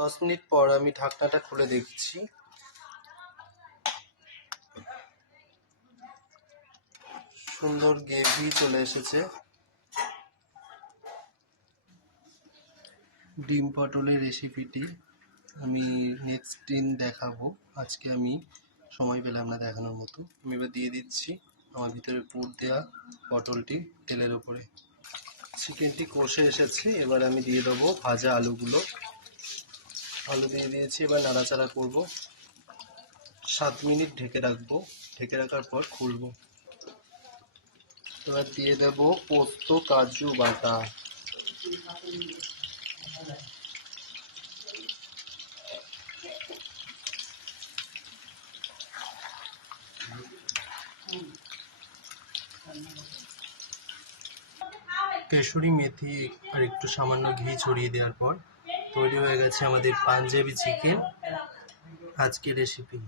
10 minute পর আমি ঢাকনাটা খুলে দেখছি। সুন্দর গ্রেভি চলে এসেছে। ডিম পটলের রেসিপিটি আমি নেক্সট দিন দেখাবো। আজকে আমি সময় পেলাম না দেখানোর মতো। আমি এবার দিয়ে দিচ্ছি আমার ভিতরে পুর দেওয়া পটলটি তেলের উপরে। চিকেনটি কষে এসেছে, এবার আমি দিয়ে দেবো ভাজা আলুগুলো। আলু দিয়ে দিয়েছি, এবার নাড়াচাড়া করব। 7 মিনিট ঢেকে রাখবো। ঢেকে রাখার পর খুলবো। এবার দিয়ে দেবো পোস্ত কাজু বাটা। কেশরি মেথি আর একটু সামান্য ঘি ছড়িয়ে দেওয়ার পর তৈরি হয়ে গেছে আমাদের পাঞ্জাবি চিকেন আজকের রেসিপি।